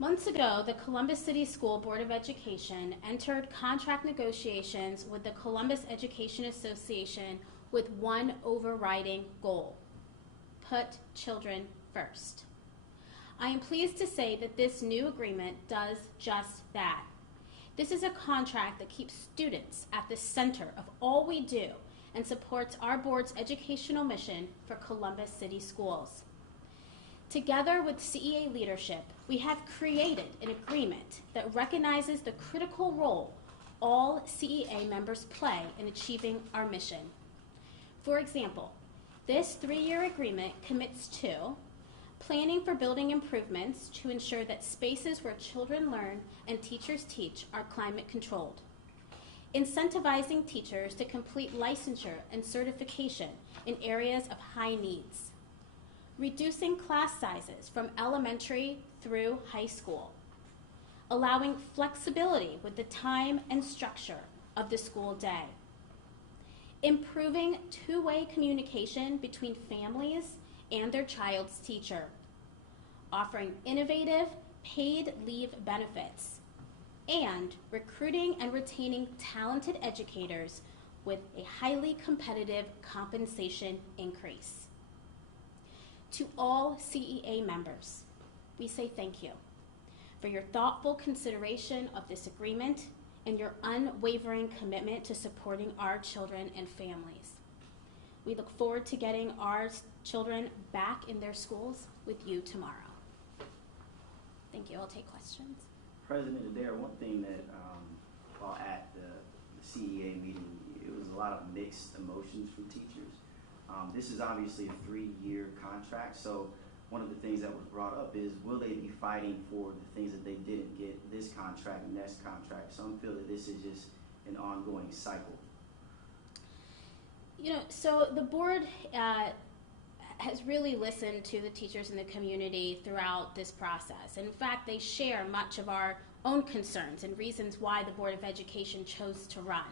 Months ago, the Columbus City School Board of Education entered contract negotiations with the Columbus Education Association with one overriding goal: put children first. I am pleased to say that this new agreement does just that. This is a contract that keeps students at the center of all we do and supports our board's educational mission for Columbus City Schools. Together with CEA leadership, we have created an agreement that recognizes the critical role all CEA members play in achieving our mission. For example, this 3-year agreement commits to planning for building improvements to ensure that spaces where children learn and teachers teach are climate controlled, incentivizing teachers to complete licensure and certification in areas of high needs, reducing class sizes from elementary through high school, allowing flexibility with the time and structure of the school day, improving two-way communication between families and their child's teacher, offering innovative paid leave benefits, and recruiting and retaining talented educators with a highly competitive compensation increase. To all CEA members, we say thank you for your thoughtful consideration of this agreement and your unwavering commitment to supporting our children and families. We look forward to getting our children back in their schools with you tomorrow. Thank you. I'll take questions. President Adair, one thing that while at the CEA meeting, it was a lot of mixed emotions from teachers. This is obviously a 3-year contract, so one of the things that was brought up is, will they be fighting for the things that they didn't get this contract, next contract? Some feel that this is just an ongoing cycle. You know, so the board has really listened to the teachers in the community throughout this process. In fact, they share much of our own concerns and reasons why the Board of Education chose to run.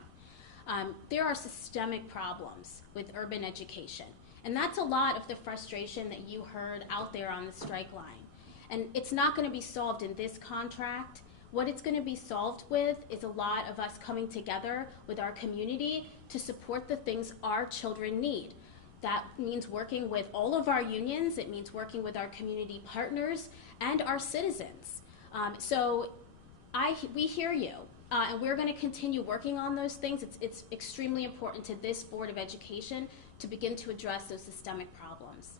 There are systemic problems with urban education, and that's a lot of the frustration that you heard out there on the strike line. And it's not going to be solved in this contract. What it's going to be solved with is a lot of us coming together with our community to support the things our children need. That means working with all of our unions. It means working with our community partners and our citizens. We hear you, and we're going to continue working on those things. It's extremely important to this Board of Education to begin to address those systemic problems.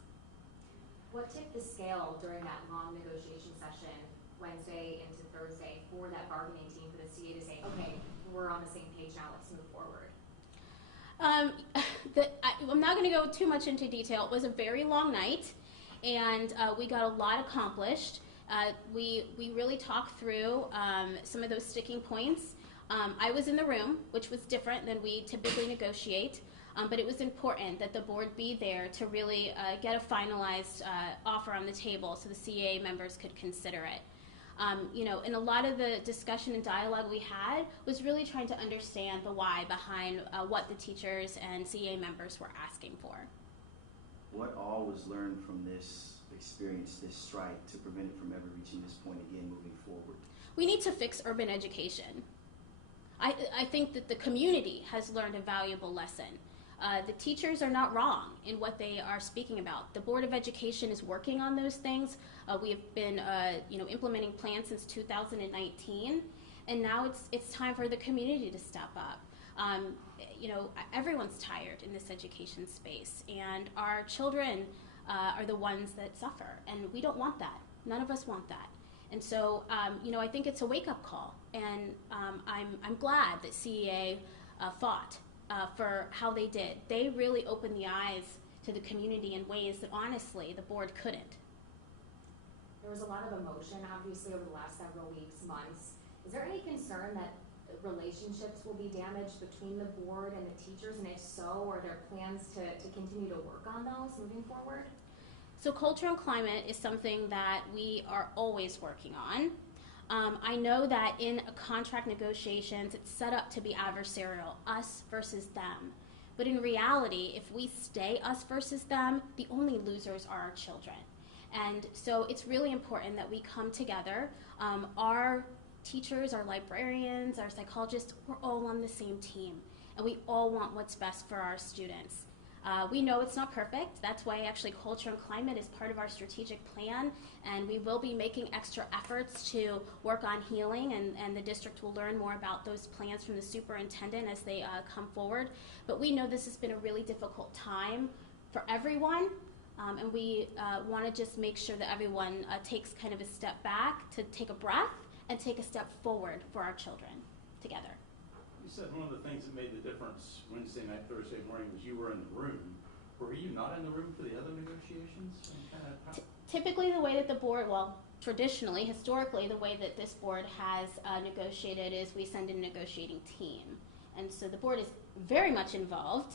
What tipped the scale during that long negotiation session Wednesday into Thursday for that bargaining team for the CA to say, okay, we're on the same page now, let's move forward? I'm not going to go too much into detail. It was a very long night, and we got a lot accomplished. We really talked through some of those sticking points. I was in the room, which was different than we typically negotiate, but it was important that the board be there to really get a finalized offer on the table so the CA members could consider it. You know, and a lot of the discussion and dialogue we had was really trying to understand the why behind what the teachers and CA members were asking for. What all was learned from this experience, this strike, to prevent it from ever reaching this point again moving forward? We need to fix urban education. I think that the community has learned a valuable lesson. The teachers are not wrong in what they are speaking about. The Board of Education is working on those things. We have been implementing plans since 2019, and now it's time for the community to step up. Everyone's tired in this education space, and our children are the ones that suffer, and we don't want that. None of us want that. And so, I think it's a wake-up call, and I'm glad that CEA fought for how they did. They really opened the eyes to the community in ways that, honestly, the board couldn't. There was a lot of emotion, obviously, over the last several weeks, months. Is there any concern that relationships will be damaged between the board and the teachers, and if so, are there plans to continue to work on those moving forward? So culture and climate is something that we are always working on. I know that in contract negotiations, it's set up to be adversarial, us versus them. But in reality, if we stay us versus them, the only losers are our children. And so it's really important that we come together. Our teachers, our librarians, our psychologists, we're all on the same team, and we all want what's best for our students. We know it's not perfect. That's why actually culture and climate is part of our strategic plan, and we will be making extra efforts to work on healing, and the district will learn more about those plans from the superintendent as they come forward. But we know this has been a really difficult time for everyone, and we want to just make sure that everyone takes kind of a step back to take a breath and take a step forward for our children together. You said one of the things that made the difference Wednesday night, Thursday morning was you were in the room. Were you not in the room for the other negotiations? Typically the way that the board, well, traditionally, historically, the way that this board has negotiated is we send a negotiating team. And so the board is very much involved.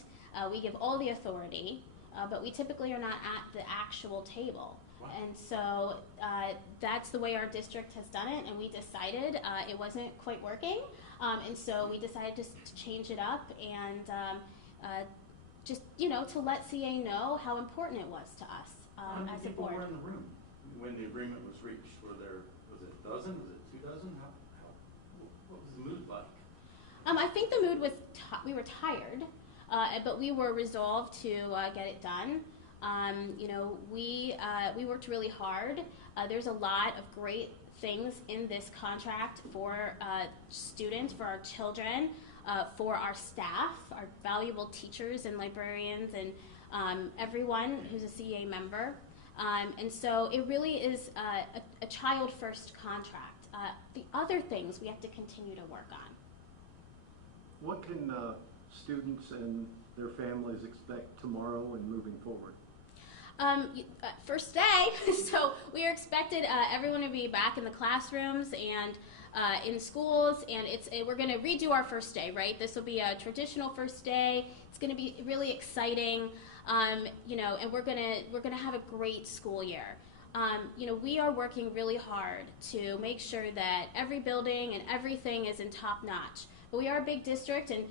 We give all the authority, but we typically are not at the actual table. Wow. And so that's the way our district has done it, and we decided it wasn't quite working. And so we decided to change it up and just, to let CA know how important it was to us how many as a people board. were in the room when the agreement was reached? Was it a dozen? Was it 2 dozen? What was the mood like? I think the mood was, we were tired, but we were resolved to get it done. We worked really hard. There's a lot of great things in this contract for students, for our children, for our staff, our valuable teachers and librarians, and everyone who's a CEA member. And so it really is a child-first contract. The other things we have to continue to work on. What can students and their families expect tomorrow and moving forward? First day, so we are expected everyone to be back in the classrooms and in schools, and we're going to redo our first day, right? This will be a traditional first day. It's going to be really exciting, and we're going to have a great school year. We are working really hard to make sure that every building and everything is in top notch. But we are a big district, and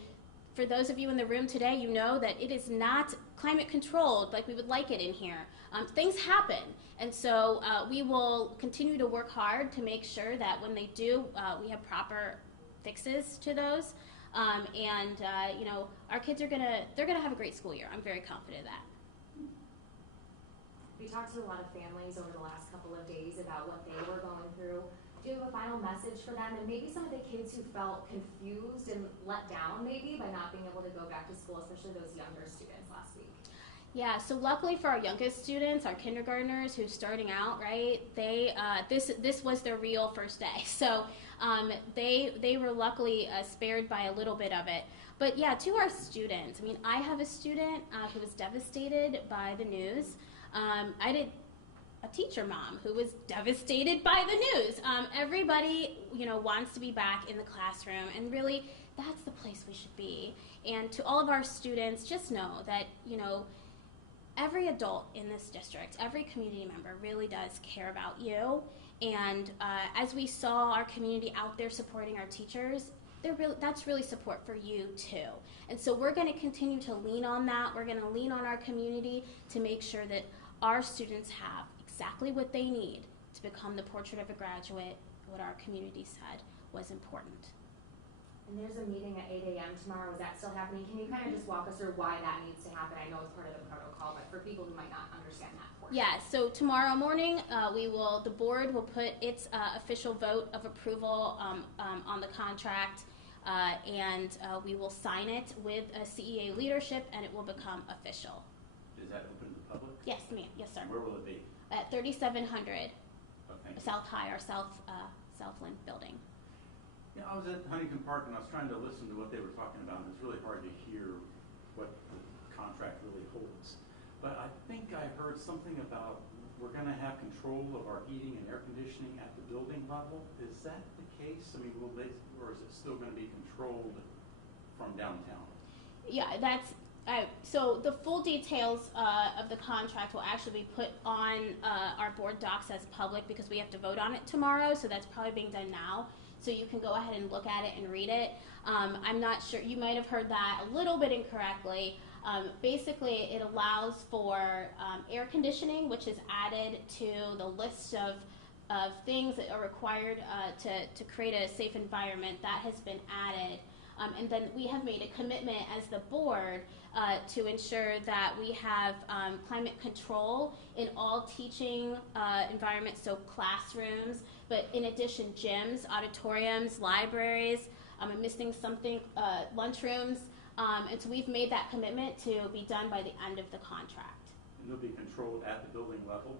for those of you in the room today, you know that it is not climate controlled like we would like it in here. Things happen, and so we will continue to work hard to make sure that when they do, we have proper fixes to those. Our kids are they're gonna have a great school year. I'm very confident of that. We talked to a lot of families over the last couple of days about what they were going through. Do you have a final message for them, and maybe some of the kids who felt confused and let down maybe by not being able to go back to school, especially those younger students last week? Yeah, so luckily for our youngest students, our kindergartners who's starting out, right, they this was their real first day. So they were luckily spared by a little bit of it. But yeah, to our students, I have a student who was devastated by the news. I did a teacher mom who was devastated by the news. Everybody, wants to be back in the classroom, and really, that's the place we should be. And to all of our students, just know that, every adult in this district, every community member really does care about you. And as we saw our community out there supporting our teachers, that's really support for you too. And so we're going to continue to lean on that. We're going to lean on our community to make sure that our students have exactly what they need to become the portrait of a graduate, what our community said was important. And there's a meeting at 8 a.m. tomorrow. Is that still happening? Can you kind of just walk us through why that needs to happen? I know it's part of the protocol, but for people who might not understand that portion. Yeah, so tomorrow morning, the board will put its official vote of approval on the contract, and we will sign it with CEA leadership, and it will become official. Is that open to the public? Yes, ma'am. Yes, sir. Where will it be? At 3700 South High, our Southland building. Yeah, I was at Huntington Park and I was trying to listen to what they were talking about, and it's really hard to hear what the contract really holds. But I think I heard something about we're going to have control of our heating and air conditioning at the building level. Is that the case? Or is it still going to be controlled from downtown? Yeah, so the full details of the contract will actually be put on our board docs as public because we have to vote on it tomorrow, so that's probably being done now. So you can go ahead and look at it and read it. I'm not sure, you might have heard that a little bit incorrectly. Basically, it allows for air conditioning, which is added to the list of things that are required to create a safe environment. That has been added. And then we have made a commitment as the board to ensure that we have climate control in all teaching environments, so classrooms, but in addition, gyms, auditoriums, libraries, I'm missing something, lunchrooms. And so we've made that commitment to be done by the end of the contract. And they'll be controlled at the building level?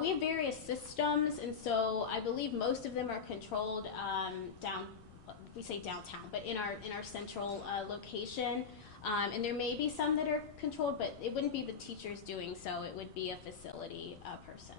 We have various systems, and so I believe most of them are controlled we say downtown, but in our central location. And there may be some that are controlled, but it wouldn't be the teachers doing so. It would be a facility person.